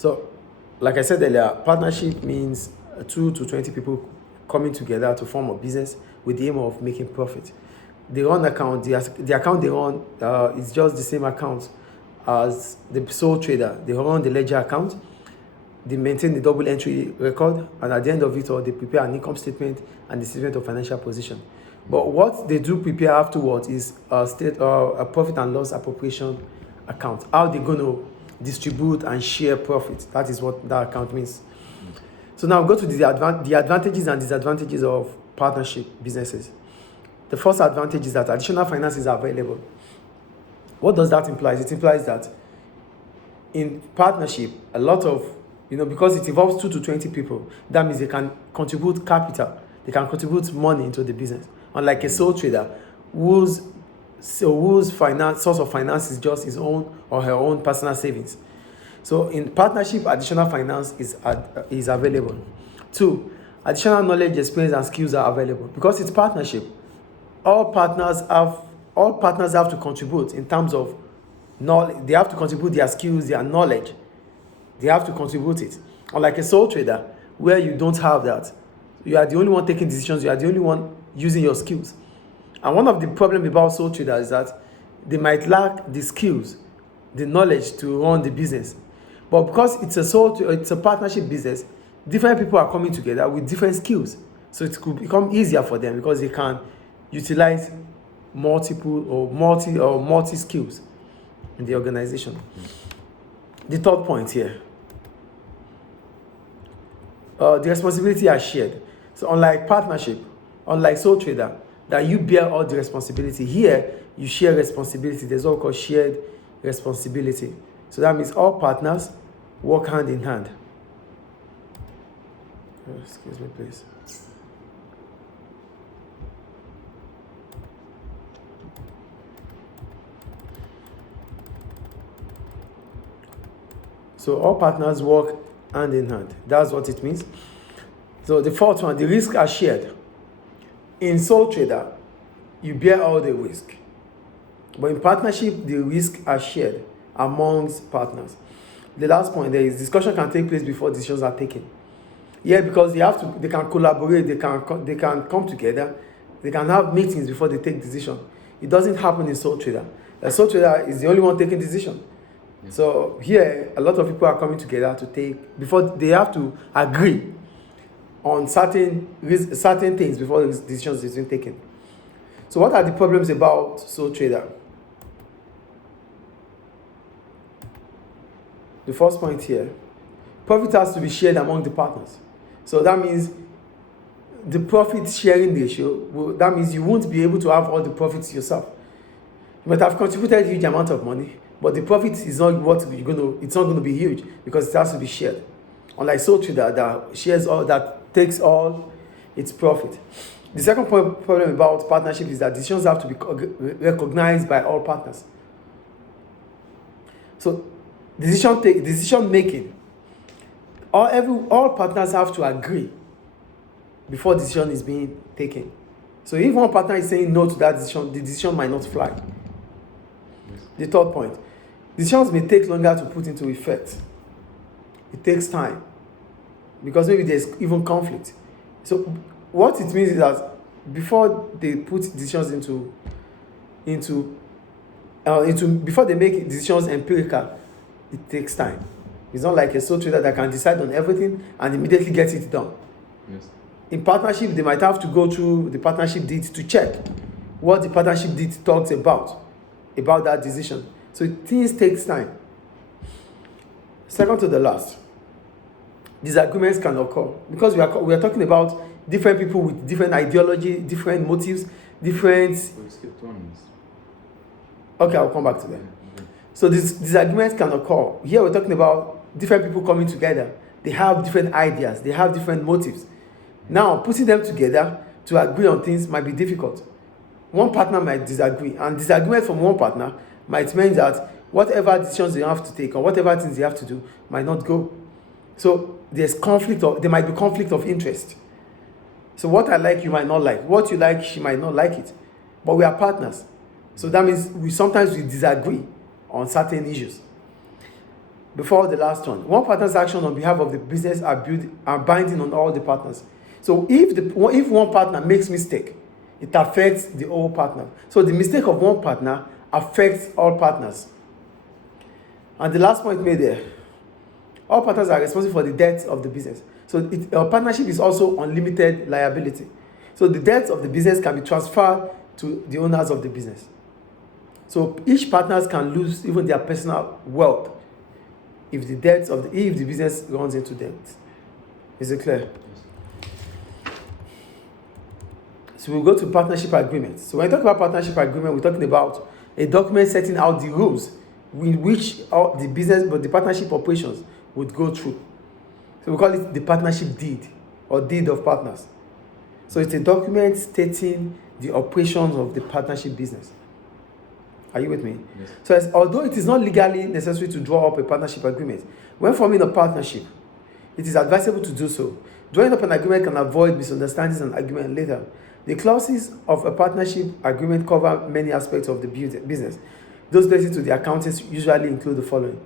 So, like I said earlier, partnership means 2 to 20 people coming together to form a business with the aim of making profit. They run account, the account they run is just the same account as the sole trader. They run the ledger account, they maintain the double entry record, and at the end of it all, they prepare an income statement and the statement of financial position. But what they do prepare afterwards is a profit and loss appropriation account. How they're going to distribute and share profit. That is what that account means. So now go to the advantages and disadvantages of partnership businesses. The first advantage is that additional finances are available. What does that imply? It implies that in partnership, a lot of, because it involves 2 to 20 people, that means they can contribute capital, they can contribute money into the business. Unlike a sole trader whose source of finance is just his own or her own personal savings. So in partnership, additional finance is available. 2, additional knowledge, experience, and skills are available. Because it's partnership, all partners have to contribute in terms of knowledge. They have to contribute their skills, their knowledge. They have to contribute it. Unlike a sole trader, where you don't have that, you are the only one taking decisions, you are the only one using your skills. And one of the problems about sole traders is that they might lack the skills, the knowledge to run the business. But because it's a partnership business, different people are coming together with different skills. So it could become easier for them because they can utilize multi skills in the organization. The third point here, the responsibility are shared. So unlike partnership, unlike sole trader, that you bear all the responsibility, here you share responsibility. There's what called shared responsibility. So that means all partners work hand in hand. Excuse me, please. So all partners work hand in hand. That's what it means. So the fourth one, the risks are shared. In sole trader, you bear all the risk. But in partnership, the risks are shared amongst partners. The last point there is discussion can take place before decisions are taken. Yeah, because they can collaborate, they can come together, they can have meetings before they take decision. It doesn't happen in sole trader. A sole trader is the only one taking decision. Yeah. So here, a lot of people are coming together before they have to agree on certain things before the decisions is being taken. So what are the problems about sole trader? The first point here, profit has to be shared among the partners. So that means the profit sharing ratio, that means you won't be able to have all the profits yourself. You might have contributed a huge amount of money, but the profit is not it's not going to be huge because it has to be shared. Unlike sole trader that shares all, that takes all its profit. The second problem about partnership is that decisions have to be recognized by all partners. So decision making, all partners have to agree before decision is being taken. So if one partner is saying no to that decision, the decision might not fly. The third point, decisions may take longer to put into effect. It takes time because maybe there's even conflict. So what it means is that before they put decisions before they make decisions empirical, it takes time. It's not like a sole trader that can decide on everything and immediately get it done. Yes. In partnership, they might have to go through the partnership deed to check what the partnership deed talks about that decision. So things takes time. Second to the last, disagreements can occur because we are talking about different people with different ideology, different motives, different. Okay, I'll come back to that. So these disagreements can occur. Here we're talking about different people coming together. They have different ideas. They have different motives. Now, putting them together to agree on things might be difficult. One partner might disagree, and disagreement from one partner might mean that whatever decisions they have to take or whatever things they have to do might not go. So there might be conflict of interest. So what I like, you might not like. What you like, she might not like it. But we are partners. So that means we sometimes disagree on certain issues. before the last one partner's action on behalf of the business are binding on all the partners. So if one partner makes mistake, it affects the whole partner. So the mistake of one partner affects all partners. And the last point made there, all partners are responsible for the debts of the business. So a partnership is also unlimited liability. So the debts of the business can be transferred to the owners of the business. So each partners can lose even their personal wealth if the business runs into debt. Is it clear? So we'll go to partnership agreements. So when we talk about partnership agreement, we're talking about a document setting out the rules in which the business, but the partnership operations would go through. So we call it the partnership deed or deed of partners. So it's a document stating the operations of the partnership business. Are you with me? Yes. So although it is not legally necessary to draw up a partnership agreement, when forming a partnership, it is advisable to do so. Drawing up an agreement can avoid misunderstandings and argument later. The clauses of a partnership agreement cover many aspects of the business. Those related to the accountants usually include the following.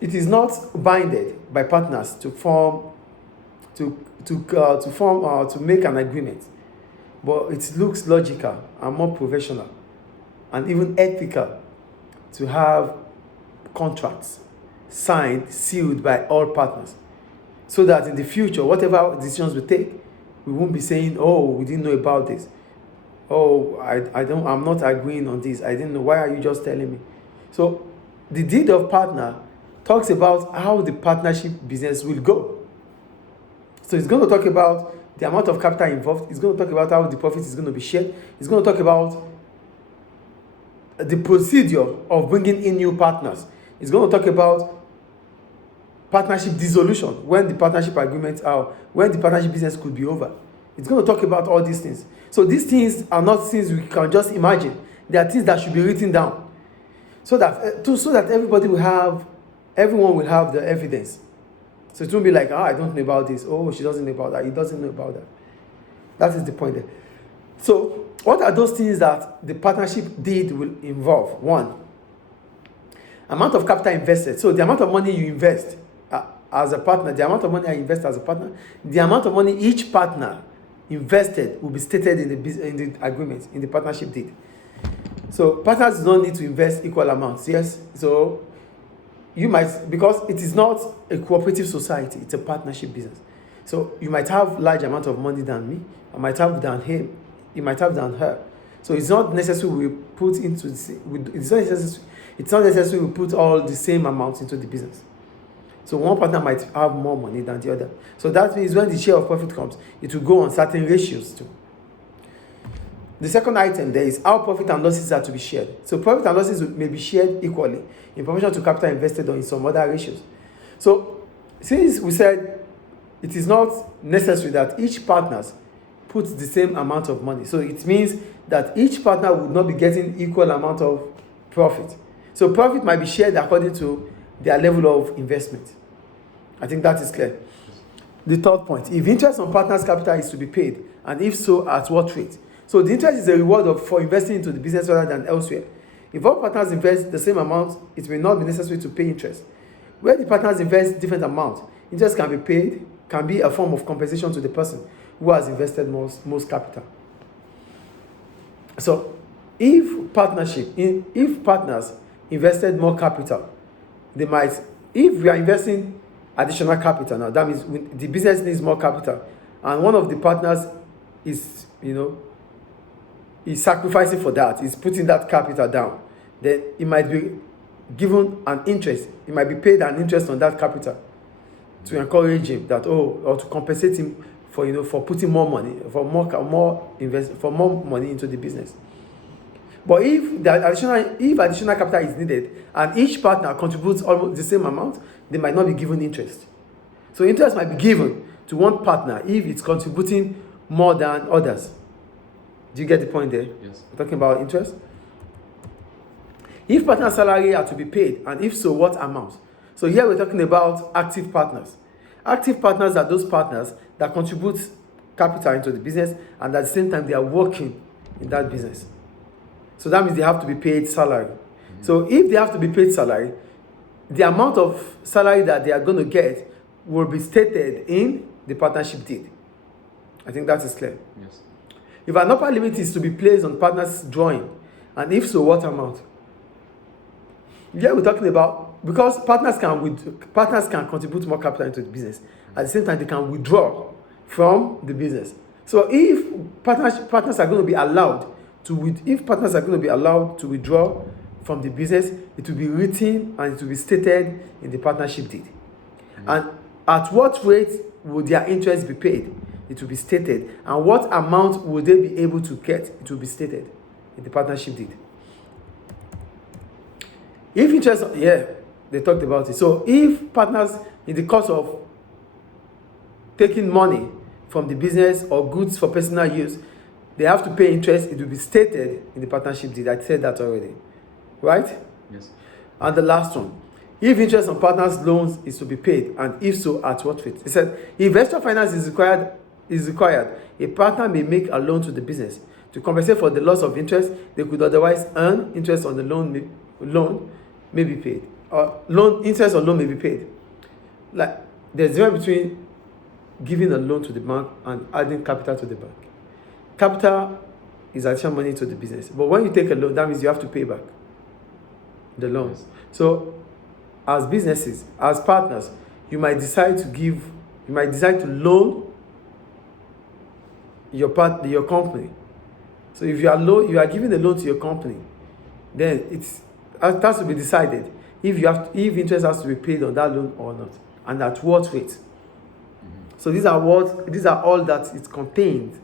It is not binded by partners to make an agreement, but it looks logical and more professional and even ethical to have contracts signed, sealed by all partners, so that in the future, whatever decisions we take, we won't be saying, oh, we didn't know about this. Oh, I'm not agreeing on this. I didn't know. Why are you just telling me? So the deed of partner talks about how the partnership business will go. So it's going to talk about the amount of capital involved. It's going to talk about how the profit is going to be shared. It's going to talk about the procedure of bringing in new partners. It's going to talk about partnership dissolution, when the partnership when the partnership business could be over. It's going to talk about all these things. So these things are not things we can just imagine. They are things that should be written down, so that everyone will have the evidence. So it won't be like, I don't know about this. Oh, she doesn't know about that. He doesn't know about that. That is the point there. So what are those things that the partnership deed will involve? One, amount of capital invested. So the amount of money you invest as a partner, the amount of money I invest as a partner, the amount of money each partner invested will be stated in the agreement, in the partnership deed. So partners don't need to invest equal amounts. Yes. So you might, because it is not a cooperative society, it's a partnership business. So you might have large amount of money than me, I might have than him, you might have than her. So it's not necessary we put into it's not necessary we put all the same amounts into the business. So one partner might have more money than the other. So that means when the share of profit comes, it will go on certain ratios too. The second item there is how profit and losses are to be shared. So profit and losses may be shared equally in proportion to capital invested or in some other ratios. So since we said it is not necessary that each partner puts the same amount of money, so it means that each partner would not be getting equal amount of profit. So profit might be shared according to their level of investment. I think that is clear. The third point, if interest on partners' capital is to be paid, and if so, at what rate? So the interest is a reward for investing into the business rather than elsewhere. If all partners invest the same amount, it may not be necessary to pay interest. Where the partners invest different amounts, interest can be paid, can be a form of compensation to the person who has invested most capital. So if partners invested more capital, if we are investing additional capital now, that means the business needs more capital, and one of the partners is sacrificing for that, is putting that capital down, then it might be given an interest, it might be paid an interest on that capital to encourage him or to compensate him for putting more money, for more money into the business. But if additional capital is needed and each partner contributes almost the same amount, they might not be given interest. So interest might be given to one partner if it's contributing more than others. Do you get the point there? Yes. We're talking about interest. If partner salary are to be paid, and if so, what amount? So here we're talking about active partners. Active partners are those partners that contribute capital into the business and at the same time they are working in that business. So that means they have to be paid salary. Mm-hmm. So if they have to be paid salary, the amount of salary that they are going to get will be stated in the partnership deed. I think that is clear. Yes. If an upper limit is to be placed on partner's drawing, and if so, what amount? Here we're talking about, because partners can contribute more capital into the business. At the same time, they can withdraw from the business. So if partners are going to be allowed to withdraw from the business, it will be written and it will be stated in the partnership deed. And at what rate will their interest be paid? It will be stated. And what amount will they be able to get? It will be stated in the partnership deed. If interest, they talked about it. So if partners, in the course of taking money from the business or goods for personal use, they have to pay interest, it will be stated in the partnership deed. I said that already. Right? Yes. And the last one. If interest on partners' loans is to be paid, and if so, at what rate? He said, if extra finance is required, a partner may make a loan to the business. To compensate for the loss of interest, they could otherwise earn interest on the loan may be paid. Interest on loan may be paid. Like, there's a difference between giving a loan to the bank and adding capital to the bank. Capital is additional money to the business. But when you take a loan, that means you have to pay back the loans. Yes. So, as businesses, as partners, you might decide to loan your company. So if you are giving a loan to your company, then it has to be decided if interest has to be paid on that loan or not, and at what rate. So these are all that it contains.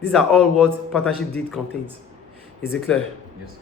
These are all what partnership deed contains. Is it clear? Yes.